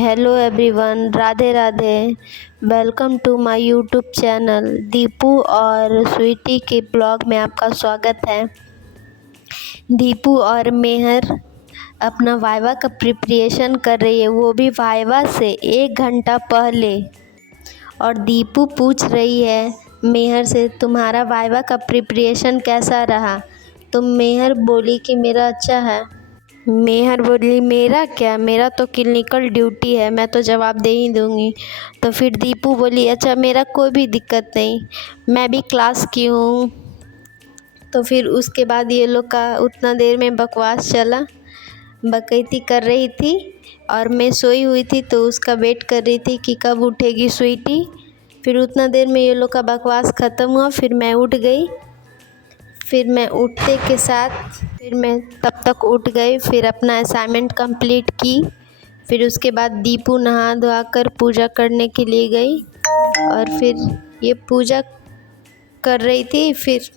Hello everyone, Radhe Radhe. Welcome to my YouTube channel. Deepu और स्वीटी के blog में आपका स्वागत है। दीपू और मेहर अपना वाइवा का प्रिपरेशन कर रही है, वो भी वाइवा से 1 घंटा पहले। और दीपू पूछ रही है मेहर से, तुम्हारा वाइवा का प्रिपरेशन कैसा रहा? तो मेहर बोली कि मेरा अच्छा है। मेहर बोली मेरा क्या, मेरा तो क्लिनिकल ड्यूटी है, मैं तो जवाब दे ही दूँगी। तो फिर दीपू बोली अच्छा मेरा कोई भी दिक्कत नहीं, मैं भी क्लास की हूँ। तो फिर उसके बाद ये लोग का उतना देर में बकवास चला, बकैती कर रही थी और मैं सोई हुई थी तो उसका वेट कर रही थी कि कब उठेगी स्वीटी। फिर उतना देर में ये लोग का बकवास ख़त्म हुआ, फिर मैं उठ गई। फिर मैं उठते के साथ फिर मैं तब तक उठ गई, फिर अपना असाइनमेंट कंप्लीट की। फिर उसके बाद दीपू नहा धोआ कर पूजा करने के लिए गई और फिर ये पूजा कर रही थी। फिर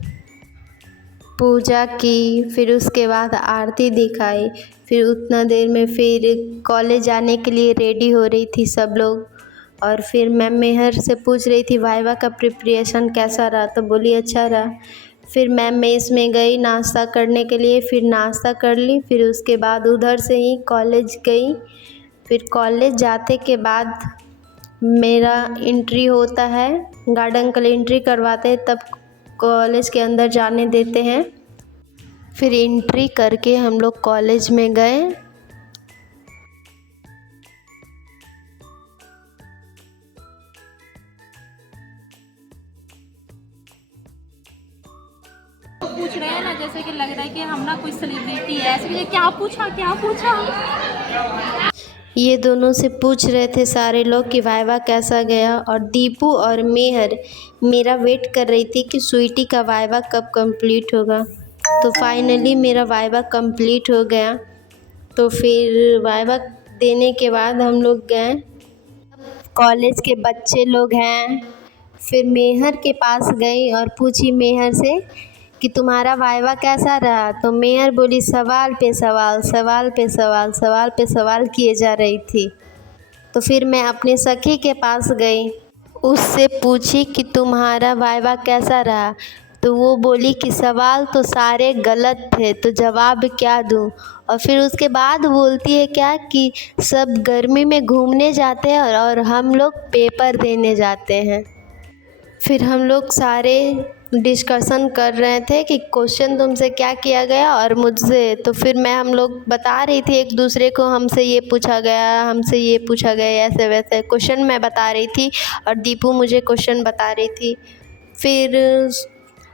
पूजा की, फिर उसके बाद आरती दिखाई। फिर उतना देर में फिर कॉलेज जाने के लिए रेडी हो रही थी सब लोग। और फिर मैम मेहर से पूछ रही थी वाइवा का प्रिपरेशन कैसा रहा? तो बोली अच्छा रहा। फिर मैम मेस में गई नाश्ता करने के लिए, फिर नाश्ता कर ली। फिर उसके बाद उधर से ही कॉलेज गई। फिर कॉलेज जाते के बाद मेरा एंट्री होता है, गार्डन अंकल एंट्री करवाते हैं, तब कॉलेज के अंदर जाने देते हैं। फिर एंट्री करके हम लोग कॉलेज में गए। पूछ रहे हैं ना, जैसे कि लग रहा है कि हम ना कोई सेलिब्रिटी है, ऐसे कि क्या पूछा। ये दोनों से पूछ रहे थे सारे लोग कि वाइवा कैसा गया। और दीपू और मेहर मेरा वेट कर रही थी कि स्वीटी का वाइवा कब कंप्लीट होगा। तो फाइनली मेरा वाइवा कंप्लीट हो गया। तो फिर वाइवा देने के बाद हम लोग गए, कॉलेज के बच्चे लोग हैं। फिर मेहर के पास गई और पूछी मेहर से कि तुम्हारा वाइवा कैसा रहा? तो मेहर बोली सवाल पे सवाल, सवाल पे सवाल, सवाल पे सवाल किए जा रही थी। तो फिर मैं अपने सखी के पास गई, उससे पूछी कि तुम्हारा वाइवा कैसा रहा? तो वो बोली कि सवाल तो सारे गलत थे, तो जवाब क्या दूँ? और फिर उसके बाद बोलती है क्या कि सब गर्मी में घूमने जाते हैं और हम लोग पेपर देने जाते हैं। फिर हम लोग सारे डिस्कशन कर रहे थे कि क्वेश्चन तुमसे क्या किया गया और मुझसे। तो फिर हम लोग बता रही थी एक दूसरे को, हमसे ये पूछा गया, हमसे ये पूछा गया, ऐसे वैसे क्वेश्चन मैं बता रही थी और दीपू मुझे क्वेश्चन बता रही थी।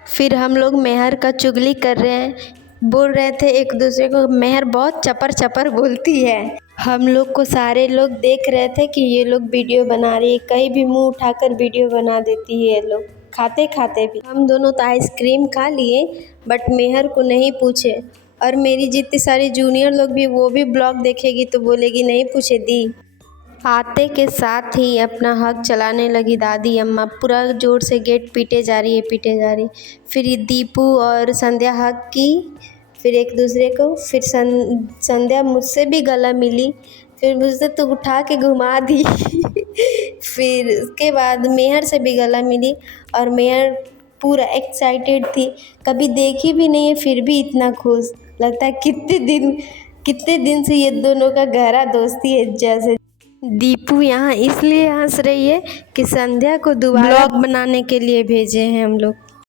फिर हम लोग मेहर का चुगली कर रहे हैं, बोल रहे थे एक दूसरे को मेहर बहुत चपर चपर बोलती है। हम लोग को सारे लोग देख रहे थे कि ये लोग वीडियो बना रही है, कहीं भी मुंह उठाकर वीडियो बना देती है ये लोग, खाते खाते भी। हम दोनों तो आइसक्रीम खा लिए बट मेहर को नहीं पूछे। और मेरी जितनी सारी जूनियर लोग भी, वो भी ब्लॉग देखेगी तो बोलेगी नहीं पूछे दी। आते के साथ ही अपना हक चलाने लगी दादी अम्मा, पूरा ज़ोर से गेट पीटे जा रही है। फिर ये दीपू और संध्या हक की, फिर एक दूसरे को। फिर संध्या मुझसे भी गला मिली, फिर मुझसे तो उठा के घुमा दी। फिर उसके बाद मेहर से भी गला मिली और मेहर पूरा एक्साइटेड थी, कभी देखी भी नहीं है फिर भी इतना खुश। लगता है कितने दिन से ये दोनों का गहरा दोस्ती है जैसे। दीपू यहाँ इसलिए हंस रही है कि संध्या को दोबारा ब्लॉग बनाने के लिए भेजे हैं हम लोग।